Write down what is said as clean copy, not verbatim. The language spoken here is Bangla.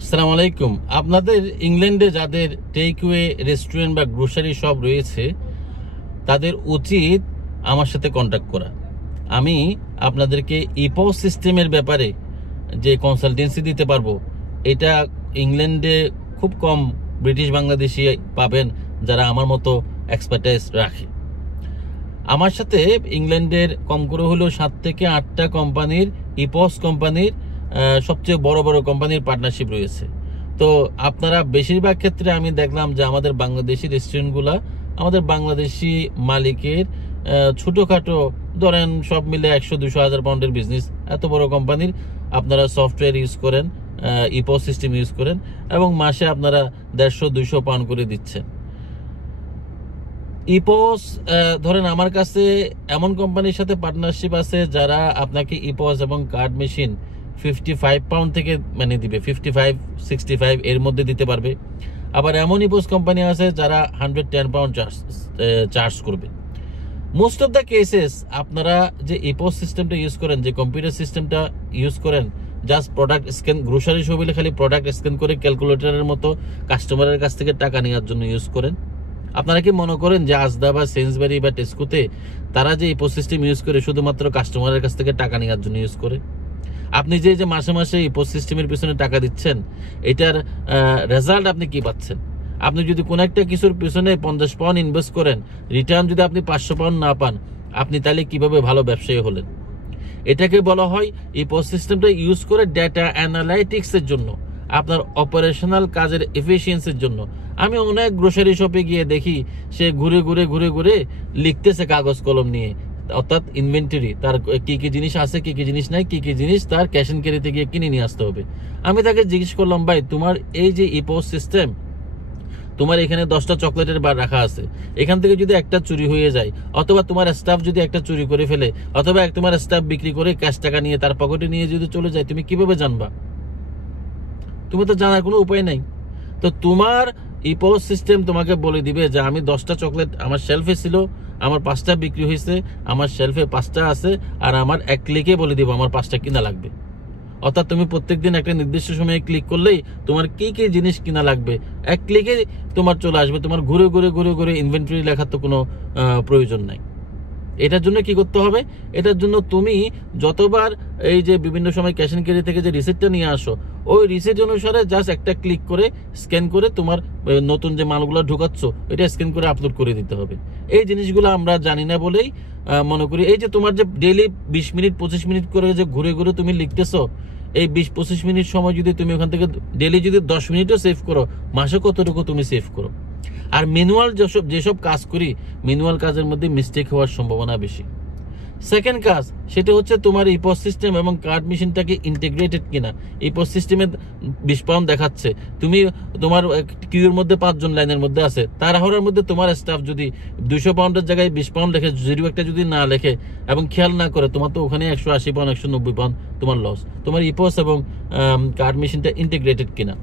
আসসালামু আলাইকুম। আপনাদের ইংল্যান্ডে যাদের টেকওয়ে রেস্টুরেন্ট বা গ্রোসারি শপ রয়েছে তাদের উচিত আমার সাথে কন্ট্যাক্ট করা। আমি আপনাদেরকে ইপোস সিস্টেমের ব্যাপারে যে কনসালটেন্সি দিতে পারবো, এটা ইংল্যান্ডে খুব কম ব্রিটিশ বাংলাদেশি পাবেন যারা আমার মতো এক্সপার্টাইজ রাখে। আমার সাথে ইংল্যান্ডের কম করে হলেও 7 থেকে 8টা কোম্পানির, ইপোস কোম্পানির সবচেয়ে বড় বড় কোম্পানির পার্টনারশিপ রয়েছে। তো আপনারা বেশিরভাগ ক্ষেত্রে আমি দেখলাম যে আমাদের বাংলাদেশি রেস্টুরেন্টগুলা আমাদের বাংলাদেশি মালিকের ছোটোখাটো, ধরেন সব মিলে 100-200 হাজার পাউন্ডের বিজনেস, এত বড় কোম্পানির আপনারা সফটওয়্যার ইউজ করেন, ইপোস সিস্টেম ইউজ করেন এবং মাসে আপনারা 150-200 পাউন্ড করে দিচ্ছেন। ইপোস ধরেন আমার কাছে এমন কোম্পানির সাথে পার্টনারশিপ আছে যারা আপনাকে ইপোস এবং কার্ড মেশিন 55 পাউন্ড থেকে দিবে, 55-65 এর মধ্যে দিতে পারবে। আবার এমন ইপোস কোম্পানি আছে যারা 110 পাউন্ড চার্জ করবে। মোস্ট অফ দ্য কেসেস আপনারা যে ইপোস সিস্টেমটা ইউজ করেন, যে কম্পিউটার সিস্টেমটা ইউজ করেন, just product scan, grocery shop হলে খালি প্রোডাক্ট স্ক্যান করে ক্যালকুলেটরের মতো কাস্টমারের কাছ থেকে টাকা নেওয়ার জন্য ইউজ করেন। আপনারা কি মনে করেন যে আজদা বা সেন্সবারি বা টেস্কোতে তারা যে ইপোস সিস্টেম ইউজ করে শুধুমাত্র কাস্টমারের কাছ থেকে টাকা নেওয়ার জন্য ইউজ করে? আপনি যে মাসে মাসে ইপোস সিস্টেমের পিছনে টাকা দিচ্ছেন, এটার রেজাল্ট আপনি কি পাচ্ছেন? আপনি যদি কোনো একটা কিছুর পিছনে 50 পাউন্ড ইনভেস্ট করেন, রিটার্ন যদি আপনি 500 পাউন্ড না পান, আপনি তাহলে কিভাবে ভালো ব্যবসায়ী হলেন? এটাকে বলা হয় ইপোস সিস্টেমটা ইউজ করে ডেটা অ্যানালাইটিক্সের জন্য, আপনার অপারেশনাল কাজের এফিসিয়েন্সির জন্য। আমি অনেক গ্রোসারি শপে গিয়ে দেখি সে ঘুরে ঘুরে ঘুরে ঘুরে লিখতেছে কাগজ কলম নিয়ে, অর্থাৎ ইনভেন্টরি, তার কি কি জিনিস আছে, কি কি জিনিস নাই, কি কি জিনিস তার ক্যাশ এন্ড ক্যারিতে গিয়ে কিনে নিয়ে আসতে হবে। আমি তাকে জিজ্ঞেস করলাম, ভাই তোমার এই যে ইপোস সিস্টেম, তোমার এখানে 10টা চকলেটের বার রাখা আছে, এখান থেকে যদি একটা চুরি হয়ে যায়, অথবা তোমার স্টাফ যদি একটা চুরি করে ফেলে, অথবা তোমার স্টাফ বিক্রি করে ক্যাশ টাকা নিয়ে তার পকেটে নিয়ে যদি চলে যায়, তুমি কিভাবে জানবা? তুমি তো জানার কোনো উপায় নাই। তো তোমার ইপোস সিস্টেম তোমাকে বলে দিবে যে আমি 10টা চকলেট আমার শেলফে ছিল, আমার 5টা বিক্রি হয়েছে, আমার শেলফে 5টা আছে, আর আমার এক ক্লিকে বলে দিব আমার 5টা কিনা লাগবে। অর্থাৎ তুমি প্রত্যেকদিন একটা নির্দিষ্ট সময়ে ক্লিক করলেই তোমার কি কি জিনিস কিনা লাগবে এক ক্লিকে তোমার চলে আসবে। তোমার ঘুরে ঘুরে ঘুরে ঘুরে ইনভেন্টরি লেখার তো কোনো প্রয়োজন নাই। এটার জন্য কি করতে হবে? এটার জন্য তুমি যতবার এই যে বিভিন্ন সময় ক্যাশ এন্ড ক্যারি থেকে যে রিসিপ্টটা নিয়ে আসো, ওই রিসিপ্ট অনুসারে জাস্ট একটা ক্লিক করে স্ক্যান করে তোমার নতুন যে মালগুলো ঢুকাচ্ছ এটা স্ক্যান করে আপলোড করে দিতে হবে। এই জিনিসগুলো আমরা জানি না বলেই মনে করি এই যে তোমার যে ডেইলি 20 মিনিট 25 মিনিট করে যে ঘুরে ঘুরে তুমি লিখতেছো, এই 20-25 মিনিট সময় যদি তুমি ওখান থেকে ডেইলি যদি 10 মিনিটও সেভ করো, মাসে কতটুকু তুমি সেভ করো? আর ম্যানুয়াল যেসব কাজ করি, ম্যানুয়াল কাজের মধ্যে মিস্টেক হওয়ার সম্ভাবনা বেশি। সেকেন্ড কাজ, সেটা হচ্ছে তোমার ইপোস সিস্টেম এবং কার্ড মেশিনটাকে ইন্টিগ্রেটেড কিনা। ইপোস সিস্টেমে 20 পাউন্ড দেখাচ্ছে, তুমি তোমার কিউর মধ্যে 5 জন লাইনের মধ্যে আছে, তাড়াহুড়োর মধ্যে তোমার স্টাফ যদি 200 পাউন্ডের জায়গায় 20 পাউন্ড লেখে, জিরো একটা যদি না লেখে এবং খেয়াল না করে, তোমার তো ওখানে 180 পাউন্ড 190 পাউন্ড তোমার লস। তোমার ইপোস এবং কার্ড মেশিনটা ইন্টিগ্রেটেড কিনা।